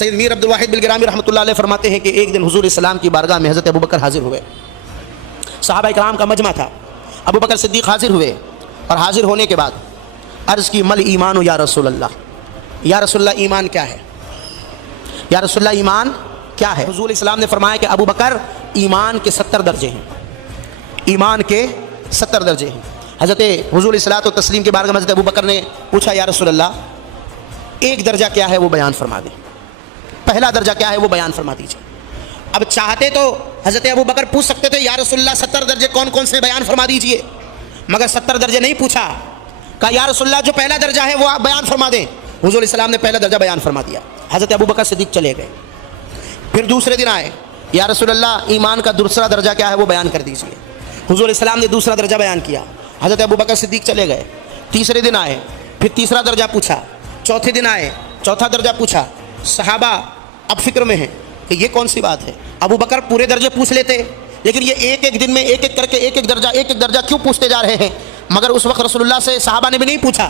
سید میر عبد الواحد بلگرامی رحمۃ اللہ علیہ فرماتے ہیں کہ ایک دن حضور اسلام کی بارگاہ میں حضرت ابو بکر حاضر ہوئے. صحابہ کرام کا مجمع تھا. ابو بکر صدیق حاضر ہوئے اور حاضر ہونے کے بعد عرض کی مل ایمان یا رسول اللہ, یا رسول اللہ ایمان کیا ہے, یا رسول اللہ ایمان کیا ہے. حضور اسلام نے فرمایا کہ ابو بکر ایمان کے 70 درجے ہیں, ایمان کے 70 درجے ہیں. حضرت حضور صلاۃ و تسلیم کے بارگاہ میں حضرت ابو بکر نے پوچھا یا رسول اللہ ایک درجہ کیا ہے وہ بیان فرما دیں, پہلا درجہ کیا ہے وہ بیان فرما دیجیے. اب چاہتے تو حضرت ابو بکر پوچھ سکتے تھے یا رسول اللہ 70 درجے کون کون سے بیان فرما دیجیے, مگر 70 درجے نہیں پوچھا. کہا یا رسول اللہ جو پہلا درجہ ہے وہ آپ بیان فرما دیں. حضور اسلام نے پہلا درجہ بیان فرما دیا. حضرت ابو بکر صدیق چلے گئے. پھر دوسرے دن آئے, یا رسول اللہ ایمان کا دوسرا درجہ کیا ہے وہ بیان کر دیجیے. حضور اسلام نے دوسرا درجہ بیان کیا. حضرت ابو بکر صدیق چلے گئے. تیسرے دن آئے, پھر تیسرا درجہ پوچھا. چوتھے دن آئے, چوتھا درجہ پوچھا. صحابہ اب فکر میں ہیں کہ یہ کون سی بات ہے. ابو بکر پورے درجے پوچھ لیتے, لیکن یہ ایک ایک دن میں ایک ایک کر کے ایک ایک درجہ کیوں پوچھتے جا رہے ہیں. مگر اس وقت رسول اللہ سے صحابہ نے بھی نہیں پوچھا.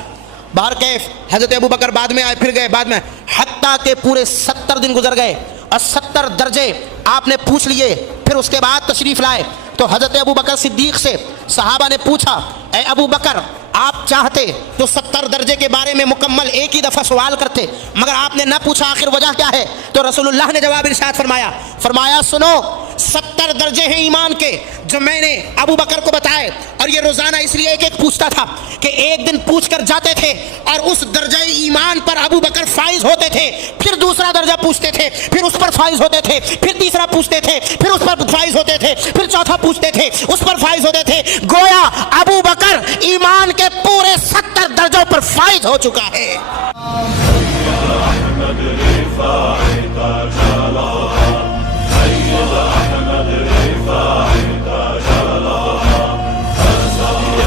باہر کیف حضرت ابو بکر بعد میں آئے, پھر گئے بعد میں, حتیٰ کہ پورے 70 دن گزر گئے اور 70 درجے آپ نے پوچھ لیے. پھر اس کے بعد تشریف لائے تو حضرت ابو بکر صدیق سے صحابہ نے پوچھا اے ابو بکر آپ چاہتے تو 70 درجے کے بارے میں مکمل ایک ہی دفعہ سوال کرتے, مگر آپ نے نہ پوچھا, آخر وجہ کیا ہے. تو رسول اللہ نے جواب ارشاد فرمایا سنو 70 درجے ہیں ایمان کے جو میں نے ابو بکر کو بتائے, اور یہ روزانہ اس لیے ایک ایک پوچھتا تھا کہ ایک دن پوچھ کر جاتے تھے اور اس درجہ ایمان پر ابو بکر فائز ہوتے تھے, پھر دوسرا درجہ پوچھتے تھے, پھر اس پر فائز ہوتے تھے, پھر تیسرا پوچھتے تھے, پھر اس پر فائز ہوتے تھے, پھر چوتھا پوچھتے تھے, اس پر فائز ہوتے تھے. گویا ابو بکر ایمان کے پورے 70 درجوں پر فائز ہو چکا ہے.